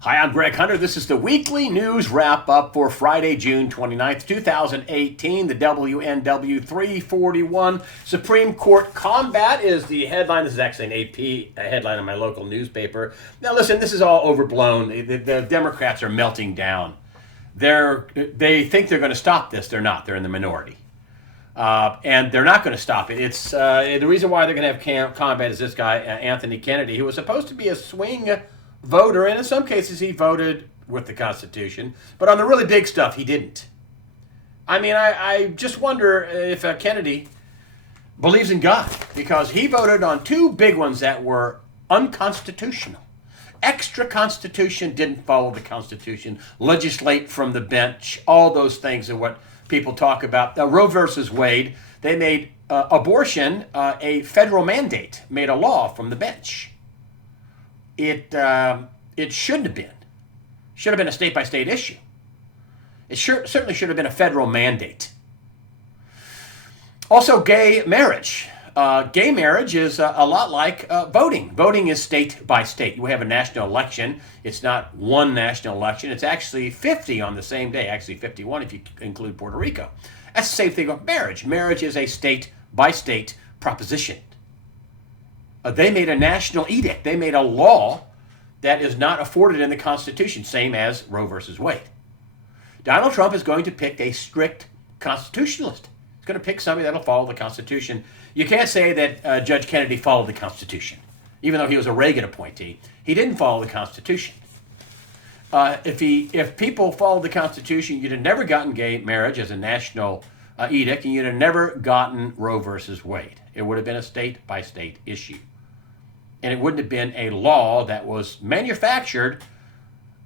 Hi, I'm Greg Hunter. This is the weekly news wrap up for Friday, June 29th, 2018. The WNW 341 Supreme Court combat is the headline. This is actually an AP headline in my local newspaper. Now, listen, this is all overblown. The Democrats are melting down. They think they're going to stop this. They're not. They're in the minority. And they're not going to stop it. It's the reason why they're going to have combat is this guy, Anthony Kennedy, who was supposed to be a swing voter, and in some cases he voted with the Constitution, but on the really big stuff he didn't. I mean, I just wonder if Kennedy believes in God, because he voted on two big ones that were unconstitutional. Extra Constitution, didn't follow the Constitution, legislate from the bench, all those things are what people talk about. Roe versus Wade, they made abortion a federal mandate, made a law from the bench. It shouldn't have been. Should have been a state-by-state issue. It certainly should have been a federal mandate. Also, gay marriage. Gay marriage is a lot like voting. Voting is state by state. You have a national election. It's not one national election. It's actually 50 on the same day. Actually 51 if you include Puerto Rico. That's the same thing with marriage. Marriage is a state by state proposition. They made a national edict. They made a law that is not afforded in the Constitution, same as Roe versus Wade. Donald Trump is going to pick a strict constitutionalist. He's going to pick somebody that'll follow the Constitution. You can't say that Judge Kennedy followed the Constitution, even though he was a Reagan appointee. He didn't follow the Constitution. If people followed the Constitution, you'd have never gotten gay marriage as a national edict, and you'd have never gotten Roe versus Wade. It would have been a state-by-state issue. And it wouldn't have been a law that was manufactured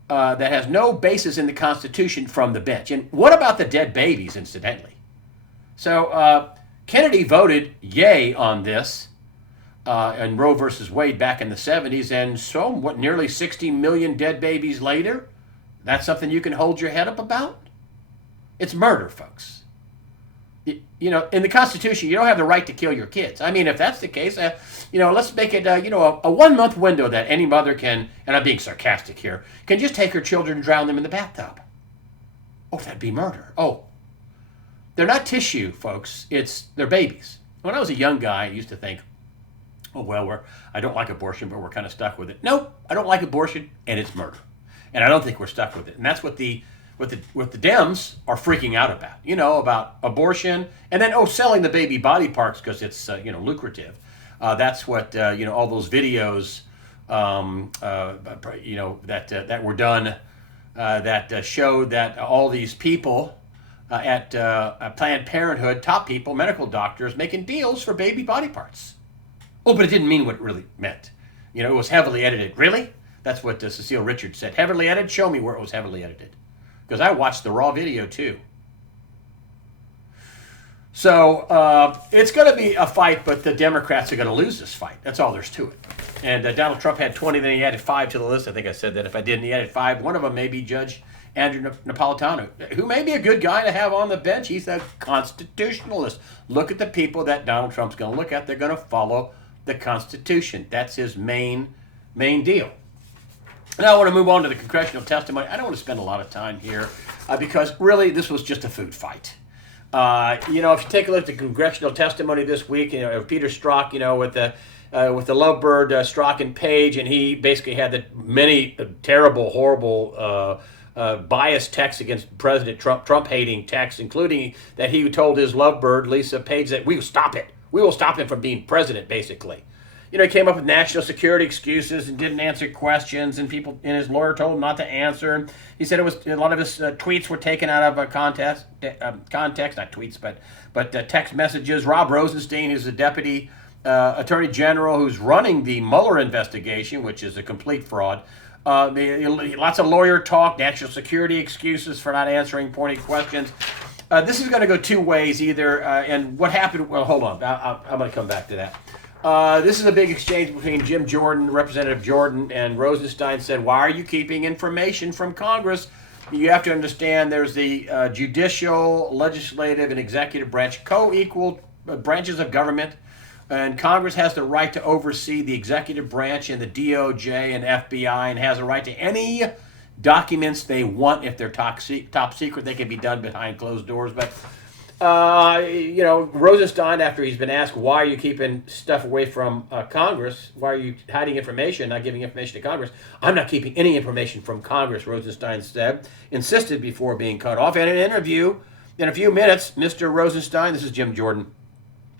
that has no basis in the Constitution from the bench. And what about the dead babies, incidentally? So Kennedy voted yay on this in Roe versus Wade back in the 70s, and so what, nearly 60 million dead babies later? That's something you can hold your head up about? It's murder, folks. You know, in the Constitution, you don't have the right to kill your kids. I mean, if that's the case, let's make it, a 1 month window that any mother can, and I'm being sarcastic here, can just take her children and drown them in the bathtub. Oh, that'd be murder. Oh, they're not tissue, folks. They're babies. When I was a young guy, I used to think, oh, well, I don't like abortion, but we're kind of stuck with it. Nope, I don't like abortion, and it's murder. And I don't think we're stuck with it. And that's what the Dems are freaking out about abortion, and then selling the baby body parts because it's lucrative. That's what all those videos that were done that showed that all these people at Planned Parenthood, top people, medical doctors, making deals for baby body parts. Oh, but it didn't mean what it really meant. It was heavily edited. Really? That's what Cecile Richards said. Heavily edited? Show me where it was heavily edited. Because I watched the raw video too. So it's going to be a fight, but the Democrats are going to lose this fight. That's all there's to it. And Donald Trump had 20, then he added 5 to the list. I think I said that. If I didn't, he added 5. One of them may be Judge Andrew Napolitano, who may be a good guy to have on the bench. He's a constitutionalist. Look at the people that Donald Trump's going to look at. They're going to follow the Constitution. That's his main deal. Now I want to move on to the congressional testimony. I don't want to spend a lot of time here because really this was just a food fight. If you take a look at the congressional testimony this week, Peter Strzok, with the Lovebird, Strzok and Page, and he basically had the many terrible, horrible, biased texts against President Trump hating texts, including that he told his Lovebird, Lisa Page, that we will stop it. We will stop him from being president, basically. He came up with national security excuses and didn't answer questions, and his lawyer told him not to answer. He said a lot of his tweets were taken out of context, not tweets, but text messages. Rob Rosenstein, who's the deputy attorney general who's running the Mueller investigation, which is a complete fraud. Lots of lawyer talk, national security excuses for not answering pointed questions. This is going to go two ways either, and what happened, well, hold on, I'm going to come back to that. This is a big exchange between Jim Jordan, Representative Jordan, and Rosenstein said, why are you keeping information from Congress? You have to understand there's the judicial, legislative, and executive branch, co-equal branches of government. and Congress has the right to oversee the executive branch and the DOJ and FBI, and has a right to any documents they want. If they're top secret, they can be done behind closed doors. But Rosenstein, after he's been asked, why are you keeping stuff away from Congress? Why are you hiding information, not giving information to Congress? I'm not keeping any information from Congress, Rosenstein insisted before being cut off. And in an interview, in a few minutes, Mr. Rosenstein, this is Jim Jordan,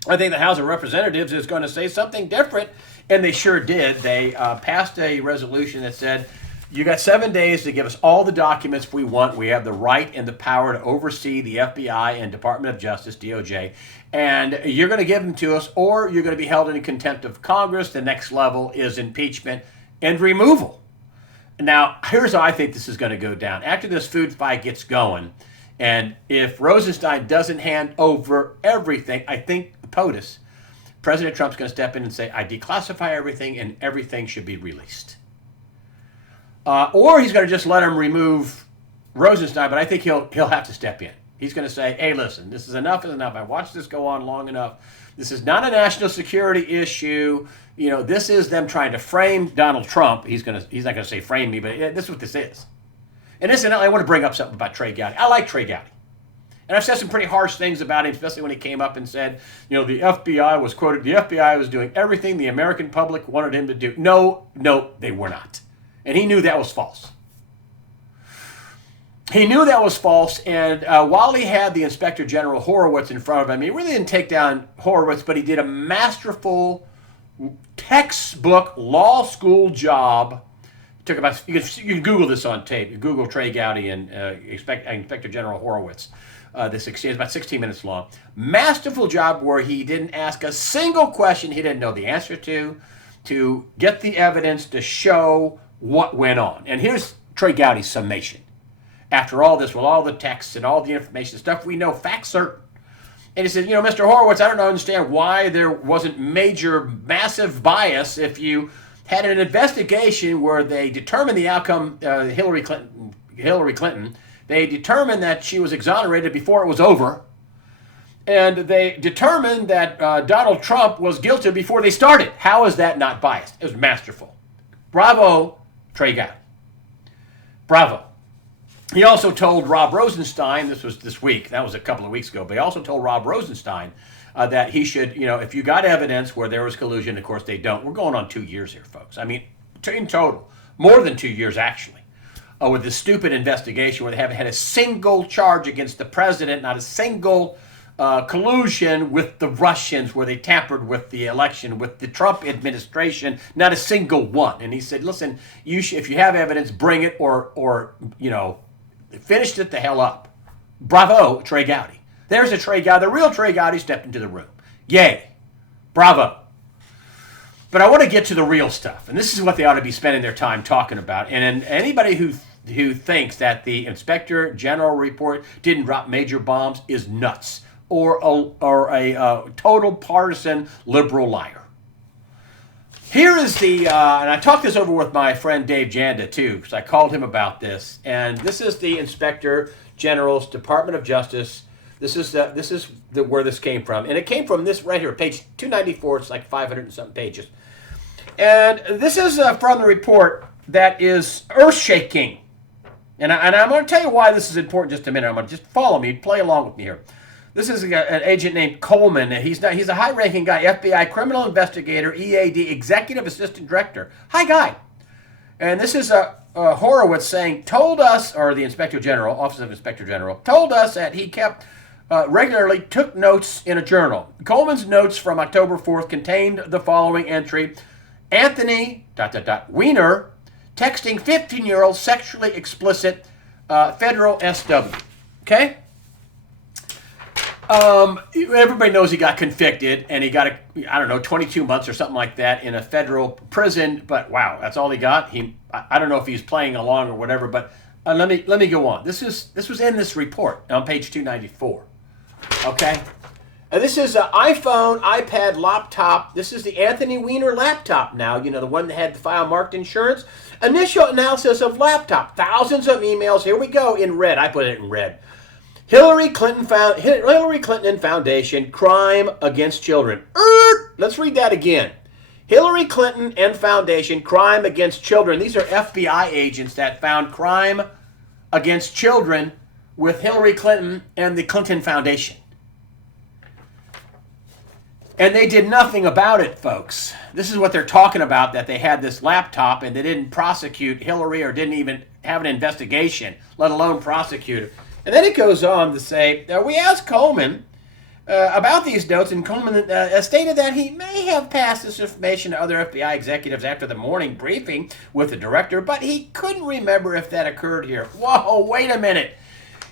I think the House of Representatives is going to say something different, and they sure did. They passed a resolution that said, you got 7 days to give us all the documents we want. We have the right and the power to oversee the FBI and Department of Justice, DOJ, and you're going to give them to us, or you're going to be held in contempt of Congress. The next level is impeachment and removal. Now, here's how I think this is going to go down. After this food fight gets going, and if Rosenstein doesn't hand over everything, I think POTUS, President Trump's going to step in and say, I declassify everything and everything should be released. Or he's going to just let him remove Rosenstein, but I think he'll have to step in. He's going to say, hey, listen, this is enough is enough. I watched this go on long enough. This is not a national security issue. This is them trying to frame Donald Trump. He's not going to say frame me, but this is what this is. And incidentally, I want to bring up something about Trey Gowdy. I like Trey Gowdy. And I've said some pretty harsh things about him, especially when he came up and said, the FBI was quoted, the FBI was doing everything the American public wanted him to do. No, they were not. And he knew that was false. He knew that was false, and while he had the Inspector General Horowitz in front of him, he really didn't take down Horowitz, but he did a masterful textbook law school job. Took about, you can Google this on tape. You Google Trey Gowdy and Inspector General Horowitz. This exchange is about 16 minutes long. Masterful job where he didn't ask a single question he didn't know the answer to get the evidence to show what went on. And here's Trey Gowdy's summation. After all this, with all the texts and all the information, stuff we know, facts certain. And he said, Mr. Horowitz, I don't understand why there wasn't massive bias if you had an investigation where they determined the outcome, Hillary Clinton, they determined that she was exonerated before it was over, and they determined that Donald Trump was guilty before they started. How is that not biased? It was masterful. Bravo, Trey Gowdy. Bravo. He also told Rob Rosenstein, this was this week, that was a couple of weeks ago, but he also told Rob Rosenstein that he should, if you got evidence where there was collusion, of course they don't. We're going on 2 years here, folks. I mean, in total, more than 2 years actually, with this stupid investigation where they haven't had a single charge against the president, not a single collusion with the Russians where they tampered with the election, with the Trump administration, not a single one. And he said, listen, if you have evidence, bring it or finish it the hell up. Bravo, Trey Gowdy. There's a Trey Gowdy. The real Trey Gowdy stepped into the room. Yay. Bravo. But I want to get to the real stuff. And this is what they ought to be spending their time talking about. And anybody who thinks that the Inspector General report didn't drop major bombs is nuts. Or a total partisan liberal liar. Here is and I talked this over with my friend Dave Janda too, because I called him about this. And this is the Inspector General's Department of Justice. This is where this came from, and it came from this right here, page 294. It's like 500 and something pages, and this is from the report that is earth-shaking. And I'm going to tell you why this is important in just a minute. I'm going to just follow me, play along with me here. This is an agent named Coleman. He's a high-ranking guy, FBI criminal investigator, EAD, executive assistant director. High guy. And this is Horowitz told us, or the Inspector General, Office of Inspector General, told us that he regularly took notes in a journal. Coleman's notes from October 4th contained the following entry: Anthony, Weiner, texting 15-year-old sexually explicit federal SW. Okay? Everybody knows he got convicted, and he got 22 months or something like that in a federal prison. But wow, that's all he got. I don't know if he's playing along or whatever. But let me go on. This was in this report on page 294. Okay, and this is an iPhone, iPad, laptop. This is the Anthony Weiner laptop. Now the one that had the file marked insurance. Initial analysis of laptop. Thousands of emails. Here we go in red. I put it in red. Hillary Clinton Foundation, crime against children. let's read that again. Hillary Clinton and Foundation, crime against children. These are FBI agents that found crime against children with Hillary Clinton and the Clinton Foundation. And they did nothing about it, folks. This is what they're talking about, that they had this laptop and they didn't prosecute Hillary or didn't even have an investigation, let alone prosecute her. And then it goes on to say, we asked Coleman about these notes, and Coleman stated that he may have passed this information to other FBI executives after the morning briefing with the director, but he couldn't remember if that occurred here. Whoa, wait a minute.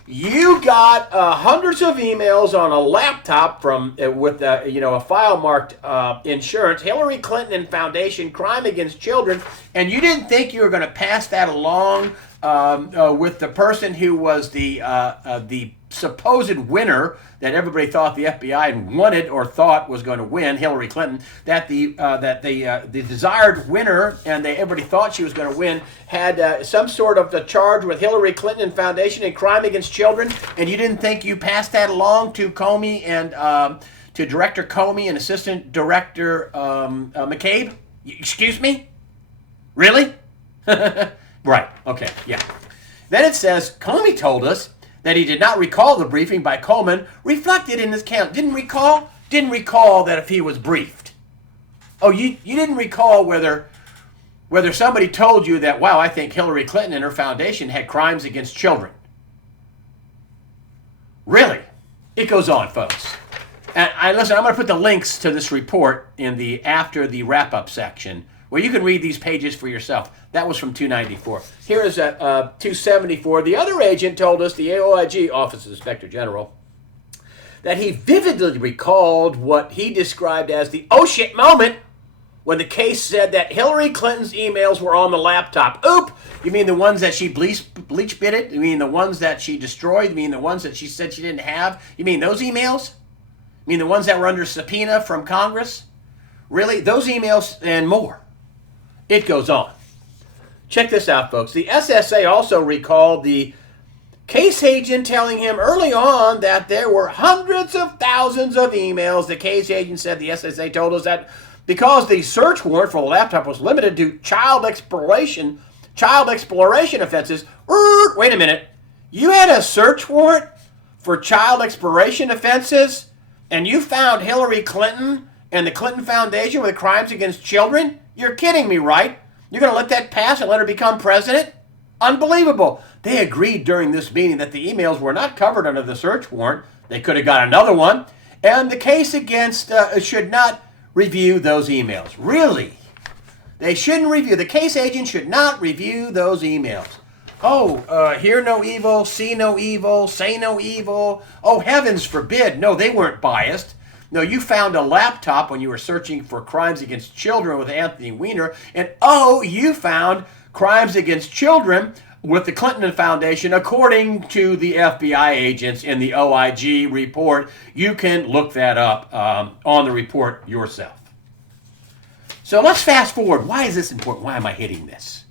You got hundreds of emails on a laptop from with a file marked insurance, Hillary Clinton and Foundation, crime against children, and you didn't think you were going to pass that along with the person who was the supposed winner that everybody thought the FBI wanted or thought was going to win, Hillary Clinton, that the desired winner and everybody thought she was going to win had some sort of the charge with Hillary Clinton and Foundation and crime against children, and you didn't think you passed that along to Comey and to Director Comey and Assistant Director McCabe? Excuse me? Really? Right. Okay. Yeah. Then it says, Comey told us that he did not recall the briefing by Coleman reflected in his count. Didn't recall that if he was briefed. Oh, you didn't recall whether somebody told you that, wow, I think Hillary Clinton and her foundation had crimes against children. Really? It goes on, folks. And listen, I'm going to put the links to this report in the after the wrap-up section, where you can read these pages for yourself. That was from 294. Here is 274. The other agent told us, the OIG, Office of Inspector General, that he vividly recalled what he described as the oh shit moment when the case said that Hillary Clinton's emails were on the laptop. Oop! You mean the ones that she bleach bitted? You mean the ones that she destroyed? You mean the ones that she said she didn't have? You mean those emails? You mean the ones that were under subpoena from Congress? Really? Those emails and more. It goes on. Check this out, folks. The SSA also recalled the case agent telling him early on that there were hundreds of thousands of emails. The case agent said the SSA told us that because the search warrant for the laptop was limited to child exploration offenses. Wait a minute. You had a search warrant for child exploration offenses and you found Hillary Clinton and the Clinton Foundation with crimes against children? You're kidding me, right? You're going to let that pass and let her become president? Unbelievable. They agreed during this meeting that the emails were not covered under the search warrant. They could have got another one. And the case against should not review those emails. Really? They shouldn't review. The case agent should not review those emails. Oh, hear no evil, see no evil, say no evil. Oh, heavens forbid. No, they weren't biased. No, you found a laptop when you were searching for crimes against children with Anthony Weiner, and oh, you found crimes against children with the Clinton Foundation, according to the FBI agents in the OIG report. You can look that up on the report yourself. So let's fast forward. Why is this important? Why am I hitting this?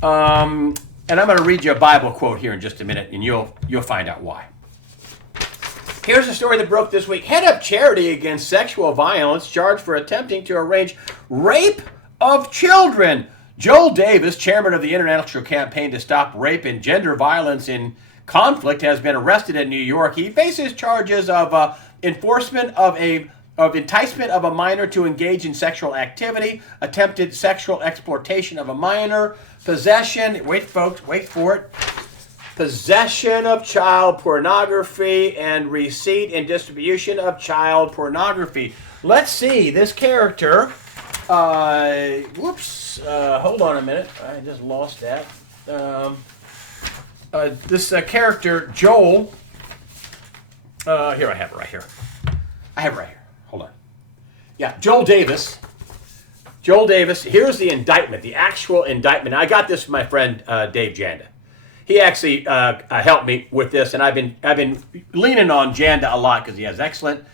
And I'm going to read you a Bible quote here in just a minute, and you'll find out why. Here's a story that broke this week. Head of Charity Against Sexual Violence charged for attempting to arrange rape of children. Joel Davis, chairman of the International Campaign to Stop Rape and Gender Violence in Conflict, has been arrested in New York. He faces charges of enforcement of enticement of a minor to engage in sexual activity, attempted sexual exploitation of a minor, possession, wait folks, wait for it, possession of child pornography, and receipt and distribution of child pornography. Let's see, this character, hold on a minute, I just lost that. This character, Joel, here I have it right here. Hold on. Yeah, Joel Davis. Here's the indictment, the actual indictment. I got this from my friend Dave Janda. He actually helped me with this, and I've been leaning on Janda a lot because he has excellent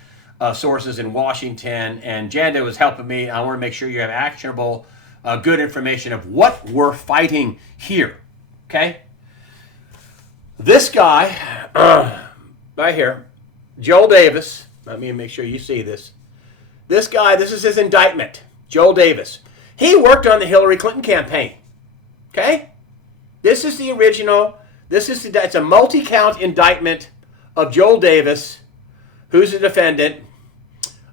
sources in Washington, and Janda was helping me. I want to make sure you have actionable, good information of what we're fighting here. Okay? This guy, right here, Joel Davis. Let me make sure you see this. This guy, this is his indictment, Joel Davis. He worked on the Hillary Clinton campaign. Okay? This is the original. It's a multi-count indictment of Joel Davis, who's a defendant,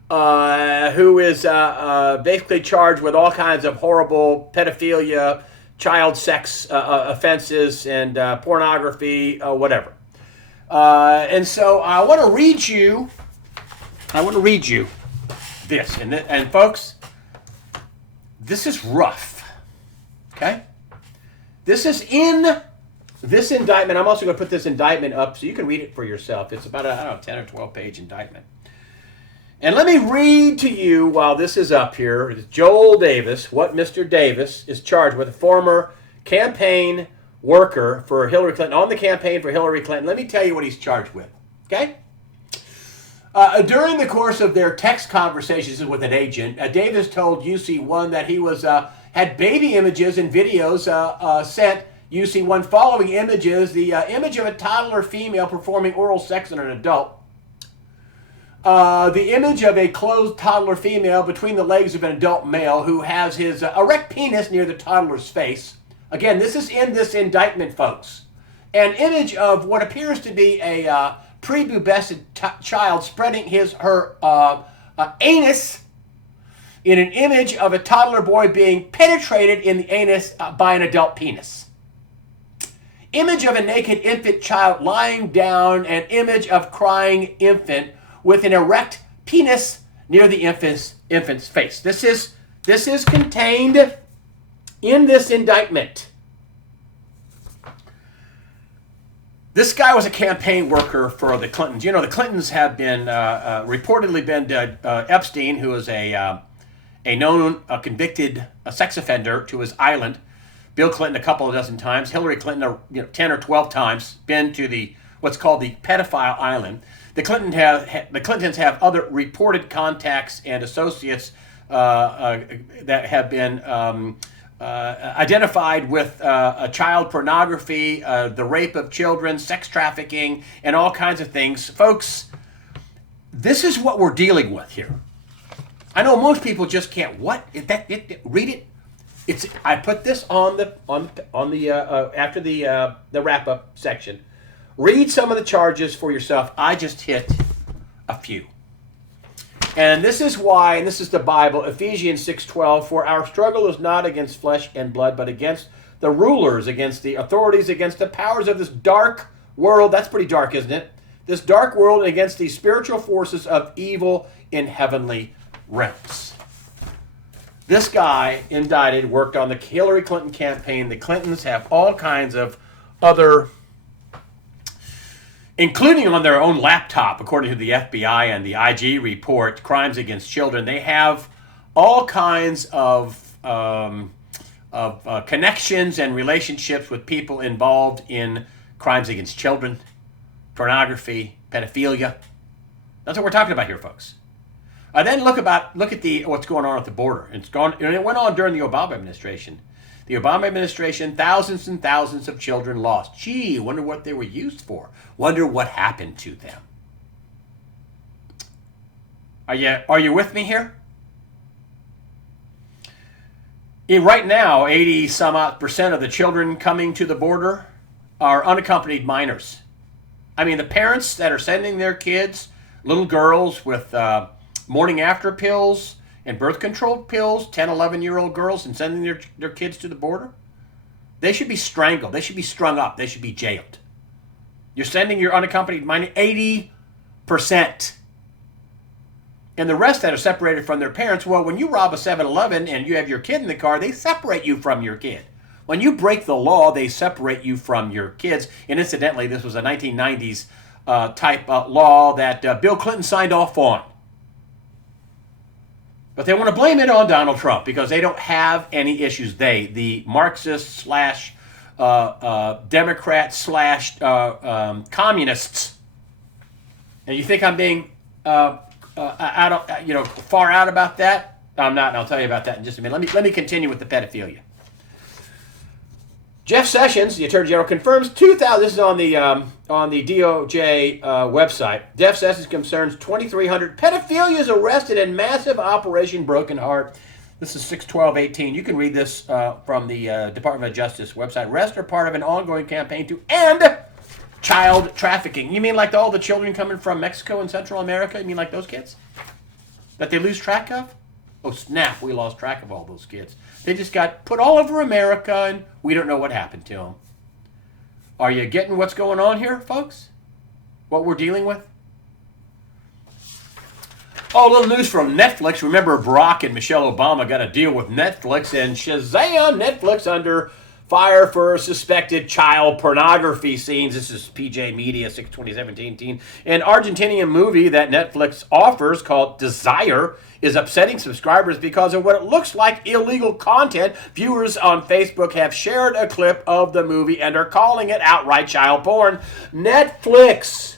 who is basically charged with all kinds of horrible pedophilia, child sex offenses, and pornography, whatever. And so I want to read you this. And folks, this is rough. Okay? This is in this indictment. I'm also going to put this indictment up so you can read it for yourself. It's about a 10 or 12 page indictment. And let me read to you while this is up here. It's Joel Davis, what Mr. Davis is charged with, a former campaign worker for Hillary Clinton, on the campaign for Hillary Clinton. Let me tell you what he's charged with. Okay? During the course of their text conversations with an agent, Davis told UC1 that he had baby images and videos sent UC1 following images, the image of a toddler female performing oral sex on an adult, the image of a clothed toddler female between the legs of an adult male who has his erect penis near the toddler's face. Again, this is in this indictment, folks. An image of what appears to be a prepubescent child spreading her anus in an image of a toddler boy being penetrated in the anus by an adult penis. Image of a naked infant child lying down, an image of crying infant with an erect penis near the infant's face. This is contained in this indictment. This guy was a campaign worker for the Clintons. You know, the Clintons have been reportedly been Epstein, who is a known convicted sex offender, to his island. Bill Clinton a couple of dozen times. Hillary Clinton 10 or 12 times. Been to what's called the pedophile island. The Clintons have other reported contacts and associates that have been identified with child pornography, the rape of children, sex trafficking, and all kinds of things. Folks, this is what we're dealing with here. I know most people just can't. Read it. I put this on the after the wrap up section. Read some of the charges for yourself. I just hit a few. And this is why, and this is the Bible, Ephesians 6:12, for our struggle is not against flesh and blood, but against the rulers, against the authorities, against the powers of this dark world. That's pretty dark, isn't it? This dark world, against the spiritual forces of evil in heavenly realms. This guy, indicted, worked on the Hillary Clinton campaign. The Clintons have all kinds of other, including on their own laptop, according to the FBI and the IG report, crimes against children. They have all kinds of connections and relationships with people involved in crimes against children, pornography, pedophilia. That's what we're talking about here, folks. Then look at what's going on at the border. It went on during the Obama administration. The Obama administration, thousands and thousands of children lost. Gee, wonder what they were used for. Wonder what happened to them. Are you with me here? Right now, 80% of the children coming to the border are unaccompanied minors. I mean, the parents that are sending their kids, little girls with morning after pills and birth control pills, 10, 11-year-old girls, and sending their kids to the border, they should be strangled. They should be strung up. They should be jailed. You're sending your unaccompanied minor, 80%. And the rest that are separated from their parents, well, when you rob a 7-Eleven and you have your kid in the car, they separate you from your kid. When you break the law, they separate you from your kids. And incidentally, this was a 1990s type law that Bill Clinton signed off on. But they want to blame it on Donald Trump because they don't have any issues. The Marxists slash Democrats slash communists. And you think I'm being far out about that? I'm not, and I'll tell you about that in just a minute. Let me continue with the pedophilia. Jeff Sessions, the Attorney General, confirms 2,000. This is on the DOJ website. Jeff Sessions concerns 2,300 pedophilias arrested in massive Operation Broken Heart. This is 6/12/18. You can read this from the Department of Justice website. Arrests are part of an ongoing campaign to end child trafficking. You mean like all the children coming from Mexico and Central America? You mean like those kids that they lose track of? Oh, snap, we lost track of all those kids. They just got put all over America, and we don't know what happened to them. Are you getting what's going on here, folks? What we're dealing with? Oh, a little news from Netflix. Remember, Barack and Michelle Obama got a deal with Netflix, and Shazam, Netflix under fire for suspected child pornography scenes. This is PJ Media, 6/2017. An Argentinian movie that Netflix offers called Desire is upsetting subscribers because of what it looks like illegal content. Viewers on Facebook have shared a clip of the movie and are calling it outright child porn. Netflix,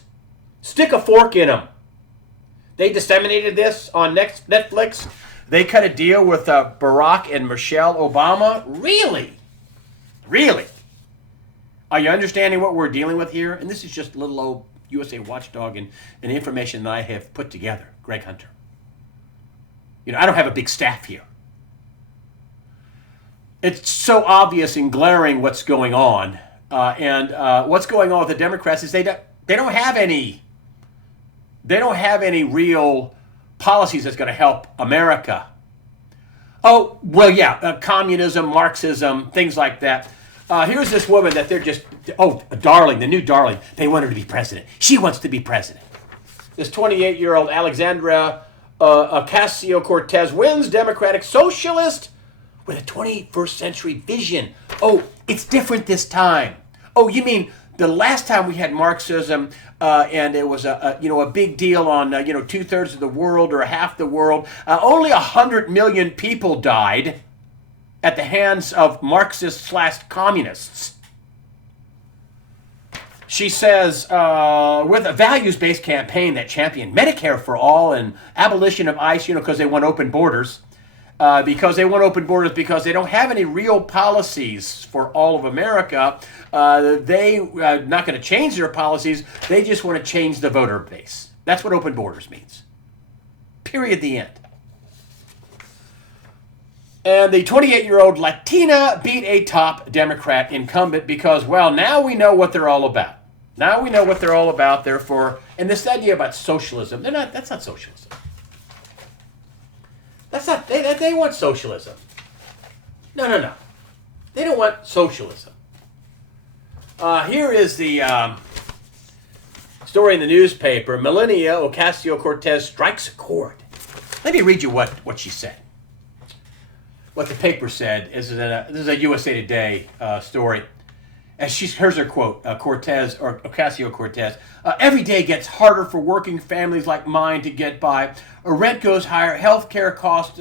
stick a fork in them. They disseminated this on Netflix. They cut a deal with Barack and Michelle Obama. Really? Really? Are you understanding what we're dealing with here? And this is just a little old USA Watchdog and information that I have put together. Greg Hunter. You know, I don't have a big staff here. It's so obvious and glaring what's going on. And what's going on with the Democrats is they don't have any real policies that's going to help America. Oh, well, yeah, communism, Marxism, things like that. Here's this woman that they're just, darling, the new darling. They want her to be president. She wants to be president. This 28-year-old Alexandra Ocasio-Cortez wins Democratic Socialist with a 21st century vision. Oh, it's different this time. Oh, you mean the last time we had Marxism and it was a big deal on 2/3 of the world or half the world. Only 100 million people died at the hands of Marxists/communists. She says, with a values-based campaign that championed Medicare for all and abolition of ICE, because they want open borders. Because they want open borders because they don't have any real policies for all of America. They are not going to change their policies. They just want to change the voter base. That's what open borders means. Period, the end. And the 28-year-old Latina beat a top Democrat incumbent because, well, now we know what they're all about. Now we know what they're all about, therefore, and this idea about socialism, that's not socialism. That's not, they want socialism. No. They don't want socialism. Here is the story in the newspaper. Melania Ocasio-Cortez strikes a chord. Let me read you what she said. What the paper said. This is a USA Today story. Here's her quote, Ocasio-Cortez. Every day gets harder for working families like mine to get by. Rent goes higher, healthcare costs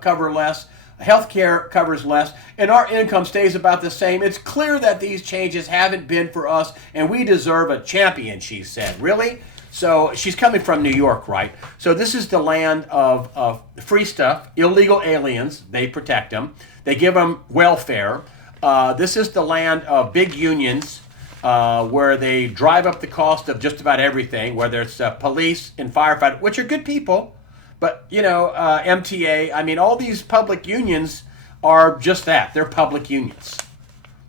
cover less, healthcare covers less, and our income stays about the same. It's clear that these changes haven't been for us, and we deserve a champion, she said. Really? So she's coming from New York, right? So this is the land of free stuff, illegal aliens. They protect them. They give them welfare. This is the land of big unions where they drive up the cost of just about everything, whether it's police and firefighter, which are good people, but, MTA, I mean, all these public unions are just that. They're public unions.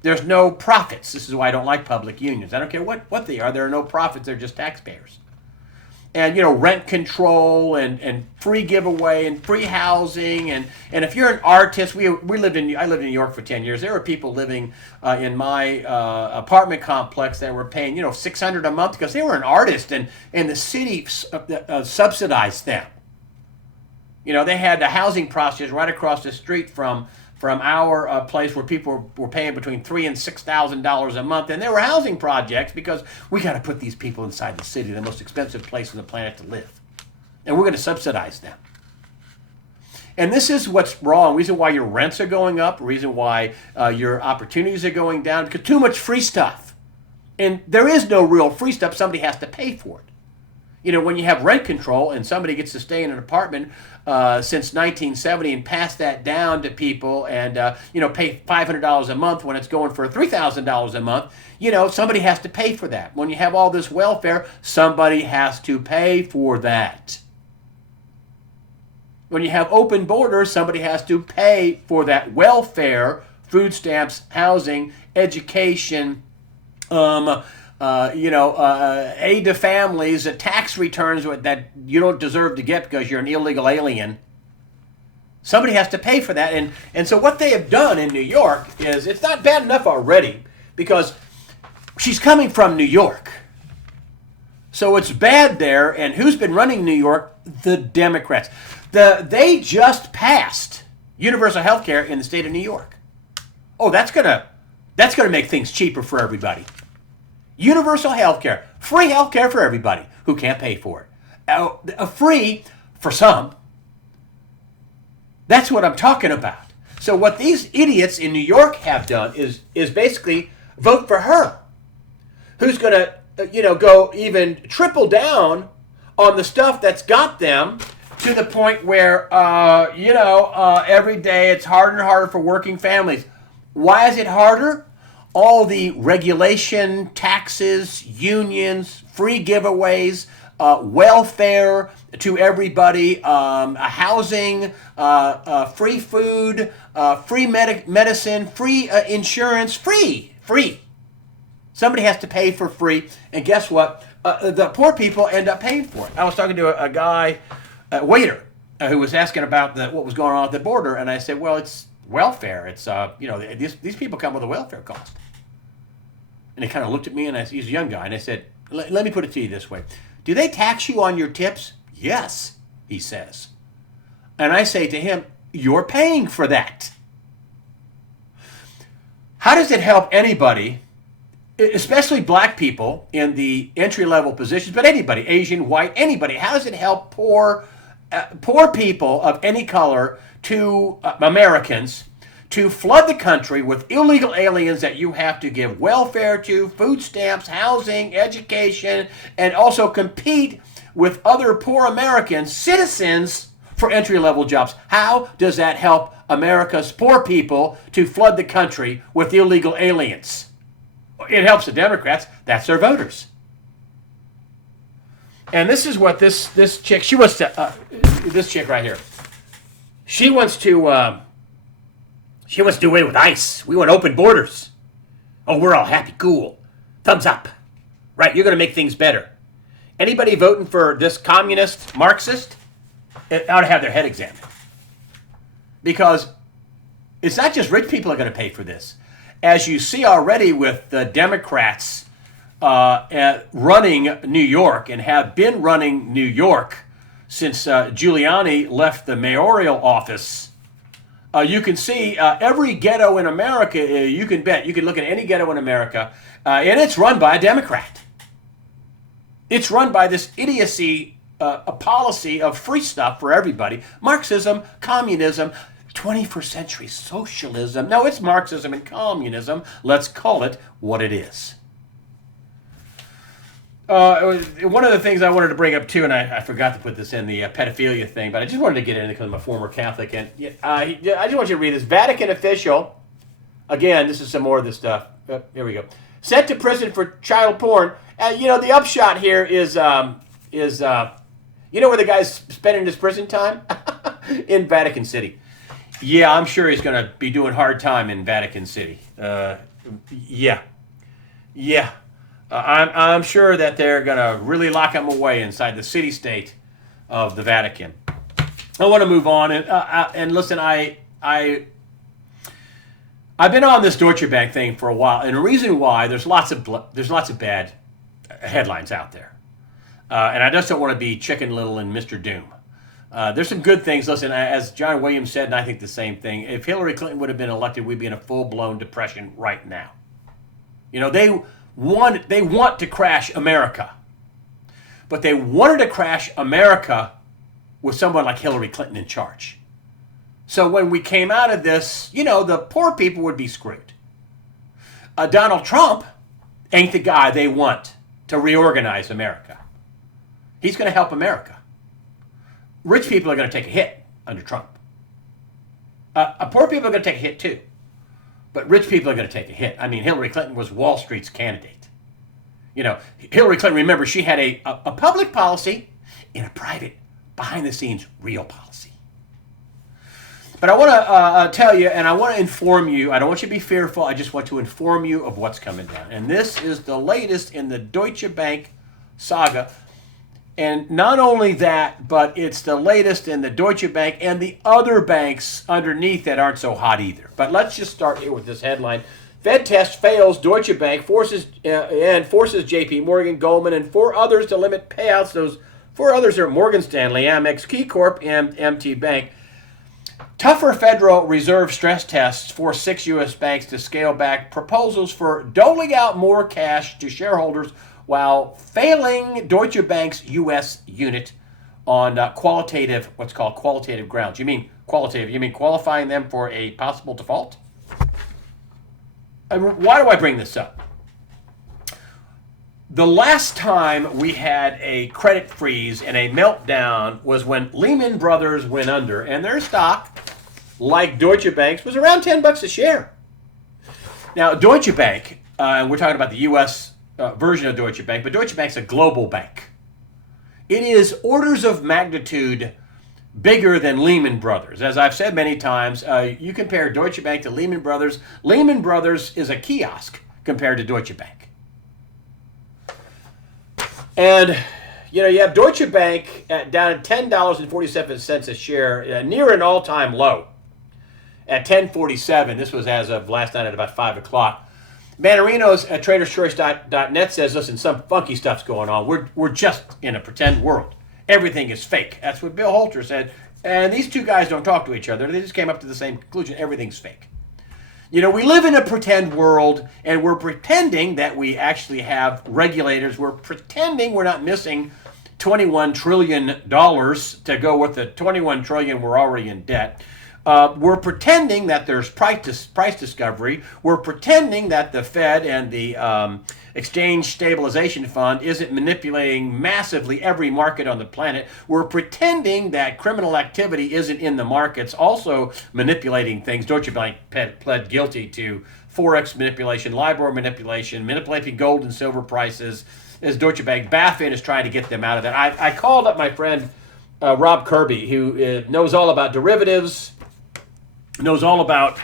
There's no profits. This is why I don't like public unions. I don't care what they are. There are no profits. They're just taxpayers. And, rent control and free giveaway and free housing. And if you're an artist, I lived in New York for 10 years. There were people living in my apartment complex that were paying, $600 a month because they were an artist and the city subsidized them. They had a housing process right across the street from our place where people were paying between $3,000 and $6,000 a month. And there were housing projects because we got to put these people inside the city, the most expensive place on the planet to live. And we're going to subsidize them. And this is what's wrong. Reason why your rents are going up, reason why your opportunities are going down, because too much free stuff. And there is no real free stuff. Somebody has to pay for it. You know, when you have rent control and somebody gets to stay in an apartment since 1970 and pass that down to people and, you know, pay $500 a month when it's going for $3,000 a month, you know, somebody has to pay for that. When you have all this welfare, somebody has to pay for that. When you have open borders, somebody has to pay for that welfare, food stamps, housing, education, aid to families, tax returns that you don't deserve to get because you're an illegal alien. Somebody has to pay for that. And so what they have done in New York is, it's not bad enough already because she's coming from New York. So it's bad there. And who's been running New York? The Democrats. They just passed universal health care in the state of New York. Oh, that's gonna make things cheaper for everybody. Universal health care, free health care for everybody who can't pay for it. Free for some. That's what I'm talking about. So what these idiots in New York have done is basically vote for her, who's gonna go even triple down on the stuff that's got them to the point where, every day it's harder and harder for working families. Why is it harder? All the regulation, taxes, unions, free giveaways, welfare to everybody, housing, free food, free medicine, free insurance, free. Somebody has to pay for free. And guess what? The poor people end up paying for it. I was talking to a guy, a waiter, who was asking about what was going on at the border, and I said, well, it's welfare. It's these people come with a welfare cost. And he kind of looked at me, and he's a young guy, and I said, let me put it to you this way: do they tax you on your tips? Yes, he says. And I say to him, you're paying for that. How does it help anybody, especially black people in the entry-level positions, but anybody, Asian, white, anybody? How does it help poor people of any color to Americans to flood the country with illegal aliens that you have to give welfare to, food stamps, housing, education, and also compete with other poor Americans, citizens, for entry-level jobs? How does that help America's poor people to flood the country with illegal aliens? It helps the Democrats. That's their voters. And this is what this chick, she wants to, this chick right here, she wants to do away with ICE. We want open borders. Oh, we're all happy, cool. Thumbs up. Right, you're going to make things better. Anybody voting for this communist Marxist ought to have their head examined. Because it's not just rich people are going to pay for this. As you see already with the Democrats running New York and have been running New York since Giuliani left the mayoral office, you can see every ghetto in America, you can look at any ghetto in America, and it's run by a Democrat. It's run by this idiocy, a policy of free stuff for everybody. Marxism, communism, 21st century socialism. No, it's Marxism and communism. Let's call it what it is. One of the things I wanted to bring up too, and I forgot to put this in the pedophilia thing, but I just wanted to get in because I'm a former Catholic, and I just want you to read this. Vatican official, again, this is some more of this stuff. Here we go. Sent to prison for child porn. The upshot here is where the guy's spending his prison time? In Vatican City. Yeah, I'm sure he's going to be doing hard time in Vatican City. Yeah. I'm sure that they're going to really lock him away inside the city-state of the Vatican. I want to move on and listen. I've been on this Deutsche Bank thing for a while, and the reason why there's lots of bad headlines out there, and I just don't want to be Chicken Little and Mr. Doom. There's some good things. Listen, as John Williams said, and I think the same thing. If Hillary Clinton would have been elected, we'd be in a full-blown depression right now. They want to crash America. But they wanted to crash America with someone like Hillary Clinton in charge. So when we came out of this, the poor people would be screwed. Donald Trump ain't the guy they want to reorganize America. He's going to help America. Rich people are going to take a hit under Trump. Poor people are going to take a hit too. But rich people are going to take a hit. I mean, Hillary Clinton was Wall Street's candidate. You know, Hillary Clinton, remember, she had a public policy and a private, behind-the-scenes, real policy. But I want to tell you, and I want to inform you, I don't want you to be fearful, I just want to inform you of what's coming down. And this is the latest in the Deutsche Bank saga. And not only that, but it's the latest in the Deutsche Bank and the other banks underneath that aren't so hot either. But let's just start here with this headline. Fed test fails Deutsche Bank, forces JP Morgan, Goldman, and 4 others to limit payouts. Those 4 others are Morgan Stanley, Amex, KeyCorp, and MT Bank. Tougher Federal Reserve stress tests force 6 U.S. banks to scale back proposals for doling out more cash to shareholders while failing Deutsche Bank's U.S. unit on what's called qualitative grounds. You mean qualitative? You mean qualifying them for a possible default? And why do I bring this up? The last time we had a credit freeze and a meltdown was when Lehman Brothers went under, and their stock, like Deutsche Bank's, was around $10 a share. Now, Deutsche Bank, and we're talking about the U.S. Version of Deutsche Bank, but Deutsche Bank's a global bank. It is orders of magnitude bigger than Lehman Brothers. As I've said many times, you compare Deutsche Bank to Lehman Brothers. Lehman Brothers is a kiosk compared to Deutsche Bank. And, you know, you have Deutsche Bank down at $10.47 a share, near an all-time low at $10.47. This was as of last night at about 5 o'clock. Manarino's at TradersChoice.net says, listen, some funky stuff's going on. We're just in a pretend world. Everything is fake. That's what Bill Holter said. And these two guys don't talk to each other. They just came up to the same conclusion. Everything's fake. You know, we live in a pretend world, and we're pretending that we actually have regulators. We're pretending we're not missing $21 trillion to go with the $21 trillion we're already in debt. We're pretending that there's price discovery. We're pretending that the Fed and the Exchange Stabilization Fund isn't manipulating massively every market on the planet. We're pretending that criminal activity isn't in the markets, also manipulating things. Deutsche Bank pled guilty to Forex manipulation, LIBOR manipulation, manipulating gold and silver prices, as Deutsche Bank, BaFin is trying to get them out of that. I called up my friend Rob Kirby, who knows all about derivatives, knows all about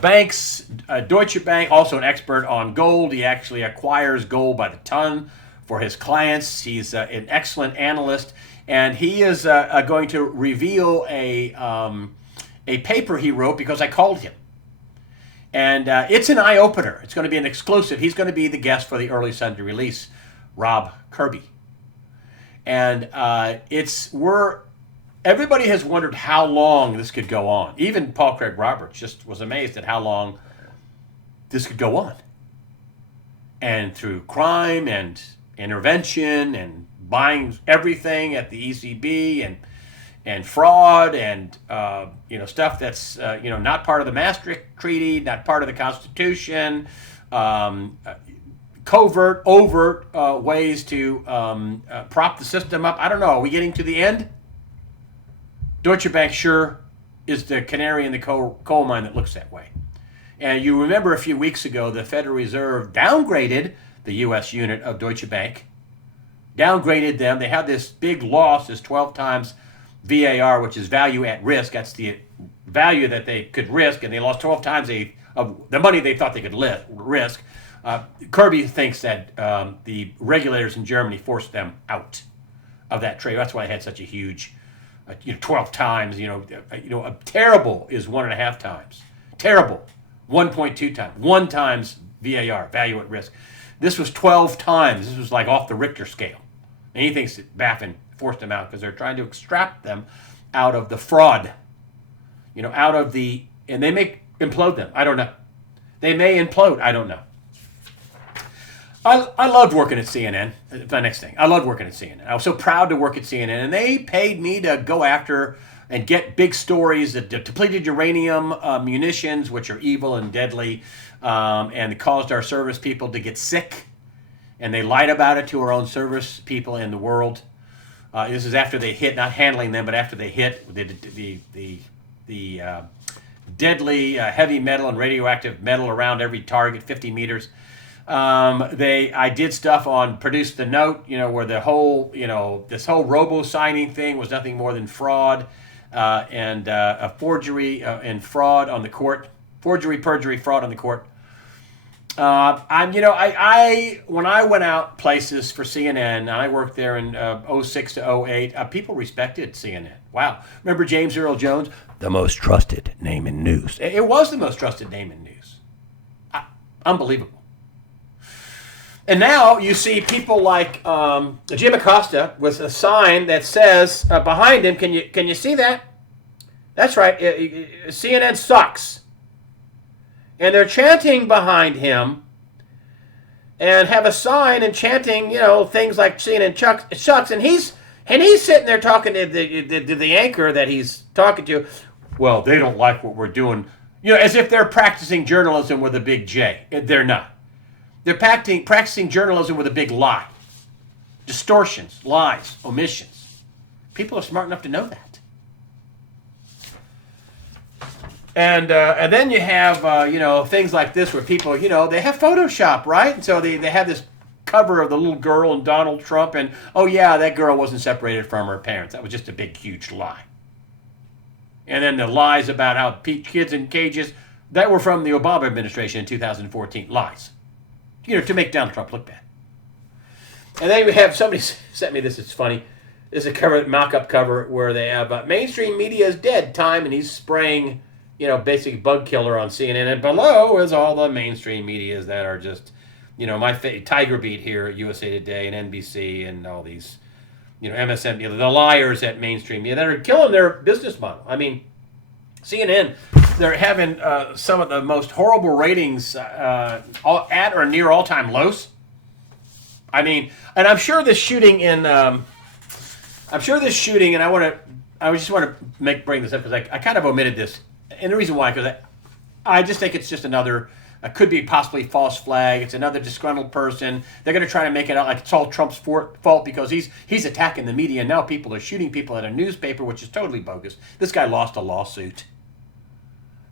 banks. Deutsche Bank, also an expert on gold. He actually acquires gold by the ton for his clients. He's an excellent analyst, and he is going to reveal a paper he wrote because I called him. And it's an eye-opener. It's going to be an exclusive. He's going to be the guest for the early Sunday release, Rob Kirby. And everybody has wondered how long this could go on. Even Paul Craig Roberts just was amazed at how long this could go on. And through crime and intervention and buying everything at the ECB and fraud and stuff that's not part of the Maastricht Treaty, not part of the Constitution, covert, overt ways to prop the system up. I don't know. Are we getting to the end? Deutsche Bank sure is the canary in the coal mine that looks that way. And you remember a few weeks ago, the Federal Reserve downgraded the U.S. unit of Deutsche Bank, downgraded them. They had this big loss, this 12 times VAR, which is value at risk. That's the value that they could risk, and they lost 12 times of the money they thought they could risk. Kirby thinks that the regulators in Germany forced them out of that trade. That's why they had such a huge 12 times, terrible is 1.5 times. Terrible, 1.2 times. 1 times VAR, value at risk. This was 12 times. This was like off the Richter scale. And he thinks that BaFin forced them out because they're trying to extract them out of the fraud, and they may implode them. I don't know. They may implode. I don't know. I loved working at CNN. The next thing, I loved working at CNN. I was so proud to work at CNN, and they paid me to go after and get big stories that depleted uranium munitions, which are evil and deadly, and it caused our service people to get sick and they lied about it to our own service people in the world. This is after they hit, not handling them, but after they hit the deadly heavy metal and radioactive metal around every target, 50 meters. I did stuff on Produce the Note, where the whole, this whole robo-signing thing was nothing more than fraud and a forgery and fraud on the court. Forgery, perjury, fraud on the court. When I went out places for CNN, I worked there in 06 to 08, people respected CNN. Wow. Remember James Earl Jones? The most trusted name in news. It was the most trusted name in news. Unbelievable. And now you see people like Jim Acosta with a sign that says behind him, can you see that? That's right, CNN sucks. And they're chanting behind him and have a sign and chanting, things like CNN sucks. And he's sitting there talking to the anchor that he's talking to. Well, they don't like what we're doing. As if they're practicing journalism with a big J. They're not. They're practicing journalism with a big lie. Distortions, lies, omissions. People are smart enough to know that. And then you have, things like this where people, they have Photoshop, right? And so they have this cover of the little girl and Donald Trump, and, oh, yeah, that girl wasn't separated from her parents. That was just a big, huge lie. And then the lies about how kids in cages, that were from the Obama administration in 2014. Lies. To make Donald Trump look bad. And then we have, somebody sent me this, it's funny. This is a mock-up cover where they have mainstream media is dead time, and he's spraying, basically bug killer on CNN. And below is all the mainstream medias that are just, my Tiger Beat here at USA Today and NBC and all these, MSNBC, the liars at mainstream media that are killing their business model. I mean, CNN, they're having some of the most horrible ratings at or near all-time lows. I mean, and I'm sure this shooting, and I just want to bring this up because I kind of omitted this, and the reason why, because I just think it's just another, could be possibly false flag. It's another disgruntled person. They're going to try to make it out like it's all Trump's fault because he's attacking the media, and now people are shooting people at a newspaper, which is totally bogus. This guy lost a lawsuit,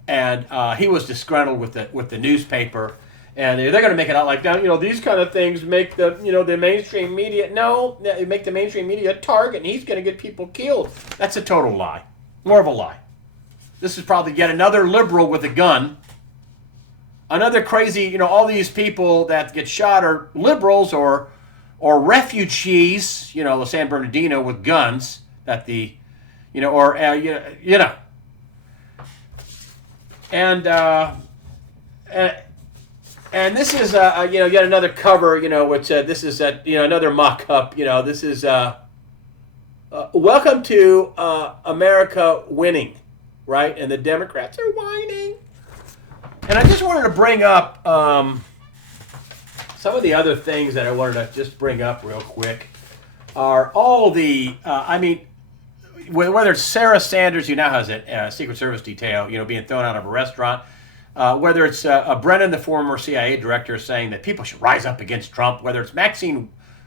and he was disgruntled with the newspaper, and they're going to make it out like, these kind of things make the mainstream media, no, they make the mainstream media a target, and he's going to get people killed. That's a total lie. More of a lie. This is probably yet another liberal with a gun. Another crazy, all these people that get shot are liberals or refugees, the San Bernardino with guns that and this is yet another cover, which this is another mock-up, this is welcome to America winning, right? And the Democrats are whining. And I just wanted to bring up some of the other things that I wanted to just bring up real quick are all the, whether it's Sarah Sanders, who now has a Secret Service detail, being thrown out of a restaurant, whether it's Brennan, the former CIA director, saying that people should rise up against Trump, whether it's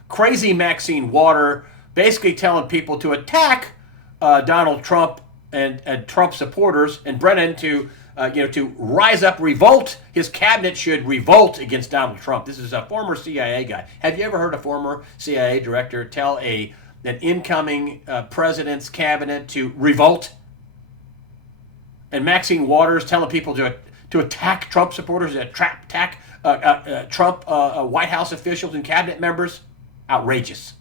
crazy Maxine Water, basically telling people to attack Donald Trump and Trump supporters, and Brennan to rise up, revolt. His cabinet should revolt against Donald Trump. This is a former CIA guy. Have you ever heard a former CIA director tell an incoming president's cabinet to revolt? And Maxine Waters telling people to attack Trump supporters, attack Trump White House officials and cabinet members? Outrageous.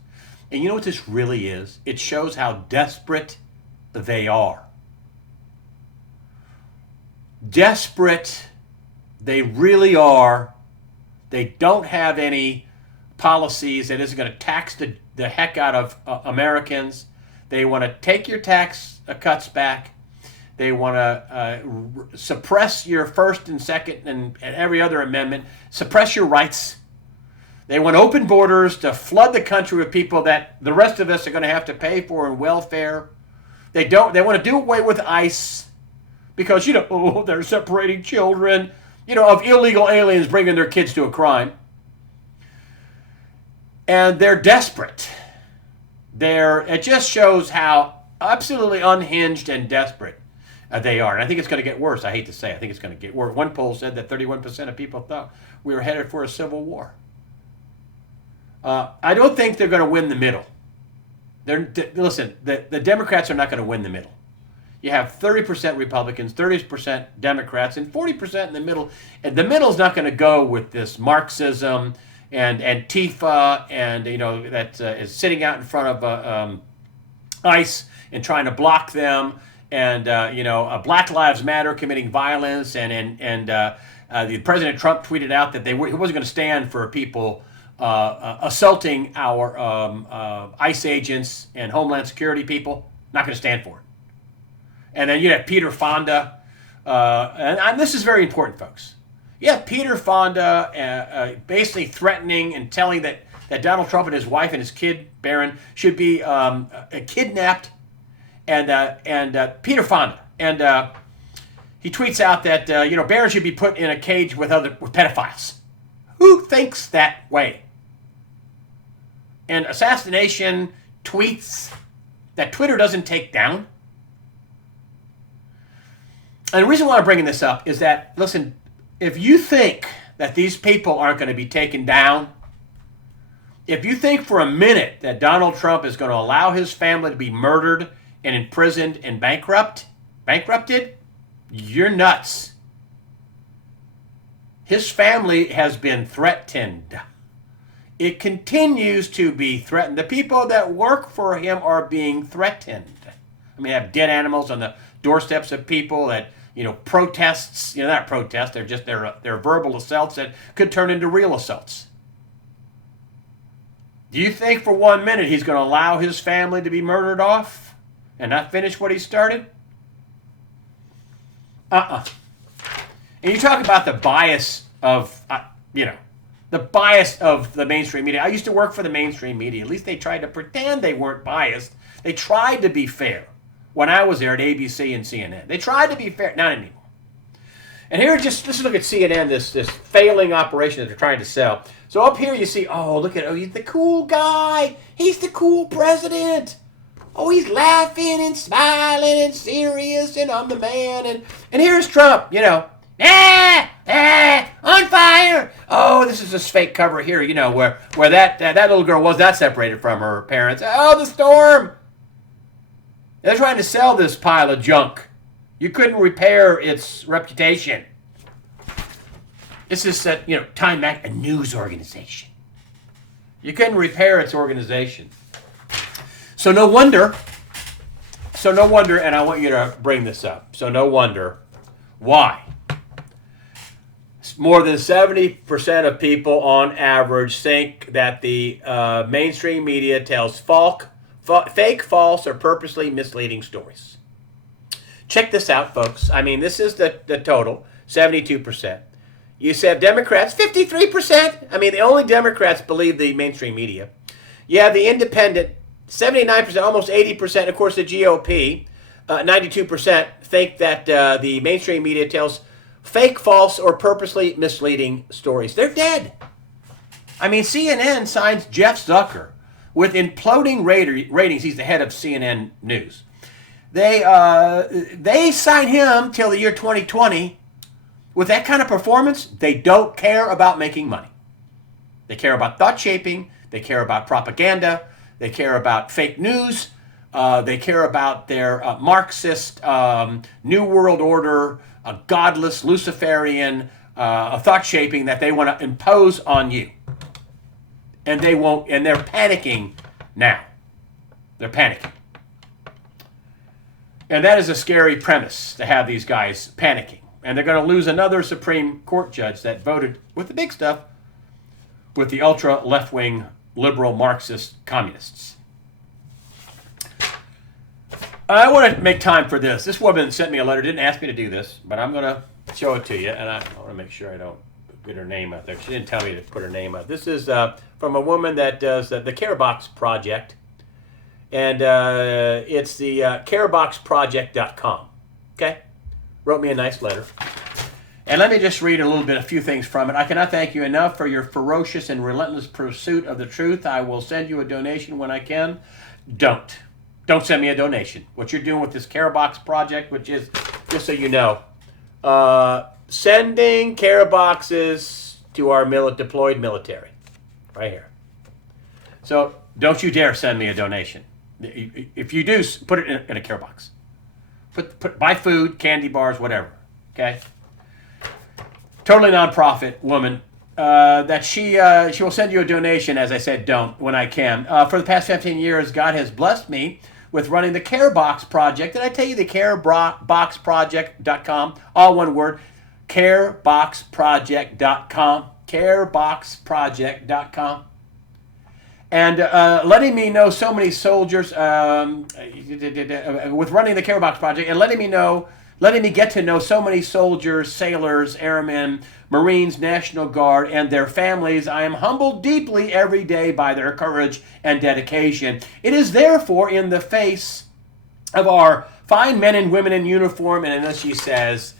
And you know what this really is? It shows how desperate they are. Desperate, they really are. They don't have any policies that isn't going to tax the heck out of Americans. They want to take your tax cuts back. They want to suppress your First and Second and every other amendment, suppress your rights. They want open borders to flood the country with people that the rest of us are going to have to pay for in welfare. They want to do away with ICE. Because, they're separating children, of illegal aliens bringing their kids to a crime. And they're desperate. It just shows how absolutely unhinged and desperate they are. And I think it's going to get worse. I hate to say it. I think it's going to get worse. One poll said that 31% of people thought we were headed for a civil war. I don't think they're going to win the middle. Listen, the Democrats are not going to win the middle. You have 30% Republicans, 30% Democrats, and 40% in the middle. And the middle is not going to go with this Marxism and Antifa, and that is sitting out in front of ICE and trying to block them, and Black Lives Matter committing violence, and the President Trump tweeted out that he wasn't going to stand for people assaulting our ICE agents and Homeland Security people. Not going to stand for it. And then you have Peter Fonda, and this is very important, folks. You have Peter Fonda basically threatening and telling that Donald Trump and his wife and his kid, Barron, should be kidnapped, and Peter Fonda. And he tweets out that, Barron should be put in a cage with pedophiles. Who thinks that way? And assassination tweets that Twitter doesn't take down. And the reason why I'm bringing this up is that, listen, if you think that these people aren't going to be taken down, if you think for a minute that Donald Trump is going to allow his family to be murdered and imprisoned and bankrupted, you're nuts. His family has been threatened. It continues to be threatened. The people that work for him are being threatened. I mean, have dead animals on the doorsteps of people that, protests, not protests, they're verbal assaults that could turn into real assaults. Do you think for 1 minute he's going to allow his family to be murdered off and not finish what he started? And you talk about the bias of, the bias of the mainstream media. I used to work for the mainstream media. At least they tried to pretend they weren't biased. They tried to be fair. When I was there at ABC and CNN, they tried to be fair. Not anymore. And here, let's look at CNN, this failing operation that they're trying to sell. So up here you see, he's the cool guy. He's the cool president. Oh, he's laughing and smiling and serious, and I'm the man. And here's Trump, on fire. Oh, this is this fake cover here, where that little girl was not separated from her parents. Oh, the storm. They're trying to sell this pile of junk. You couldn't repair its reputation. This is Time Mag, a news organization. You couldn't repair its organization. So no wonder, and I want you to bring this up. So no wonder why more than 70% of people on average think that the mainstream media tells fake, false, or purposely misleading stories. Check this out, folks. I mean, this is the total, 72%. You said Democrats, 53%. I mean, the only Democrats believe the mainstream media. You have the independent, 79%, almost 80%. Of course, the GOP, 92% think that the mainstream media tells fake, false, or purposely misleading stories. They're dead. I mean, CNN signs Jeff Zucker with imploding ratings. He's the head of CNN News. They sign him till the year 2020. With that kind of performance, they don't care about making money. They care about thought shaping. They care about propaganda. They care about fake news. They care about their Marxist New World Order, godless Luciferian thought shaping that they want to impose on you. And they won't, and they're panicking now. They're panicking. And that is a scary premise, to have these guys panicking. And they're going to lose another Supreme Court judge that voted with the big stuff, with the ultra left-wing liberal Marxist communists. I want to make time for this. This woman sent me a letter, didn't ask me to do this, but I'm going to show it to you. And I want to make sure I don't get her name out there. She didn't tell me to put her name out. This is from a woman that does the CareBox Project. And it's the careboxproject.com. Okay? Wrote me a nice letter. And let me just read a few things from it. I cannot thank you enough for your ferocious and relentless pursuit of the truth. I will send you a donation when I can. Don't send me a donation. What you're doing with this Care Box project, which is, just so you know, sending Care Boxes to our deployed military, right here. So don't you dare send me a donation. If you do, put it in a Care Box. Buy food, candy bars, whatever. Okay. Totally nonprofit woman. That she will send you a donation. As I said, don't when I can. For the past 15 years, God has blessed me with running the Care Box Project. Did I tell you the CareBoxProject.com? All one word. CareBoxProject.com. CareBoxProject.com. And letting me know so many soldiers with running the Care Box Project, and letting me get to know so many soldiers, sailors, airmen, Marines, National Guard, and their families. I am humbled deeply every day by their courage and dedication. It is therefore in the face of our fine men and women in uniform, and as she says,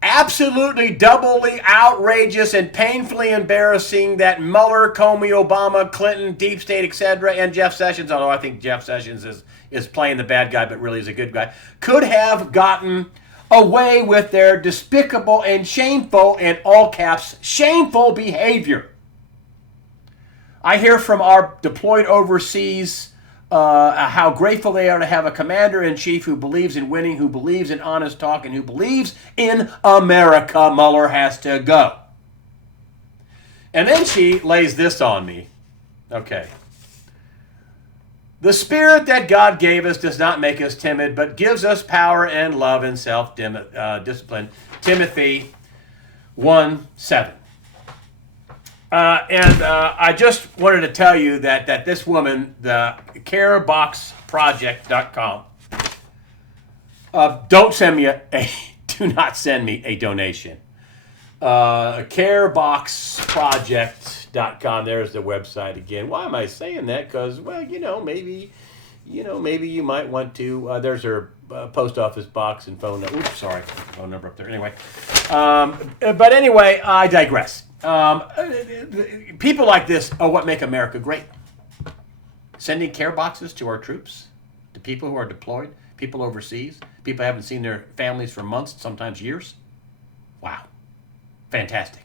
absolutely doubly outrageous and painfully embarrassing that Mueller, Comey, Obama, Clinton, Deep State, etc., and Jeff Sessions, although I think Jeff Sessions is playing the bad guy but really is a good guy, could have gotten away with their despicable and shameful, in all caps, shameful behavior. I hear from our deployed overseas how grateful they are to have a commander-in-chief who believes in winning, who believes in honest talk, and who believes in America. Mueller has to go. And then she lays this on me. Okay. The spirit that God gave us does not make us timid, but gives us power and love and self-discipline. Timothy 1:7. I just wanted to tell you that this woman, the CareBoxProject.com, do not send me a donation. CareBoxProject.com. There's the website again. Why am I saying that? Because, well, maybe you might want to. There's her post office box and phone number. Oops, sorry, phone number up there. Anyway, but anyway, I digress. People like this are what make America great. Sending care boxes to our troops, to people who are deployed, people overseas, people who haven't seen their families for months, sometimes years. Wow. Fantastic.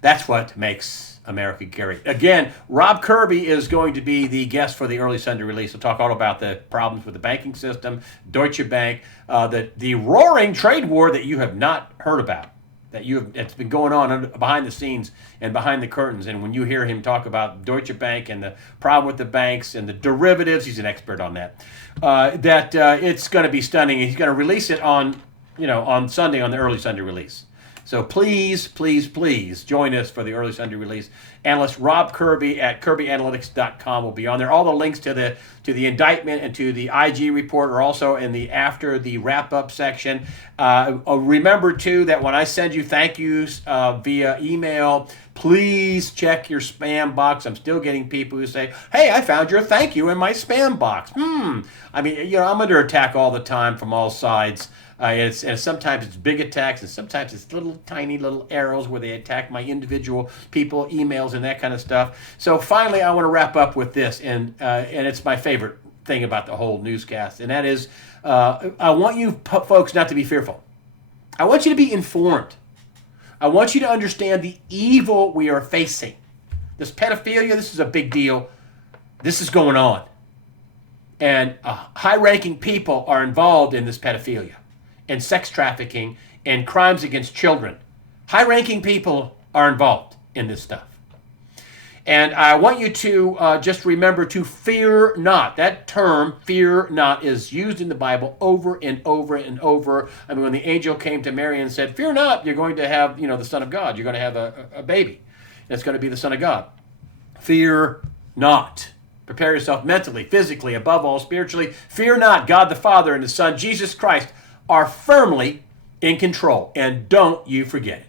That's what makes America great. Again, Rob Kirby is going to be the guest for the early Sunday release. We'll talk all about the problems with the banking system, Deutsche Bank, the roaring trade war that you have not heard about, it's been going on behind the scenes and behind the curtains. And when you hear him talk about Deutsche Bank and the problem with the banks and the derivatives, he's an expert on that. It's going to be stunning. He's going to release it on Sunday, on the early Sunday release. So please, please, please join us for the early Sunday release. Analyst Rob Kirby at KirbyAnalytics.com will be on there. All the links to the indictment and to the IG report are also in the after the wrap-up section. Remember, too, that when I send you thank yous via email, please check your spam box. I'm still getting people who say, hey, I found your thank you in my spam box. I mean, I'm under attack all the time from all sides. And sometimes it's big attacks, and sometimes it's tiny little arrows where they attack my individual people, emails, and that kind of stuff. So finally, I want to wrap up with this, and it's my favorite thing about the whole newscast, and that is, I want you folks not to be fearful. I want you to be informed. I want you to understand the evil we are facing. This pedophilia, this is a big deal. This is going on. And high-ranking people are involved in this pedophilia and sex trafficking and crimes against children. High-ranking people are involved in this stuff. And I want you to just remember to fear not. That term, fear not, is used in the Bible over and over and over. I mean, when the angel came to Mary and said, fear not, you're going to have, the Son of God. You're going to have a baby. And it's going to be the Son of God. Fear not. Prepare yourself mentally, physically, above all, spiritually. Fear not. God the Father and the Son, Jesus Christ, are firmly in control. And don't you forget it.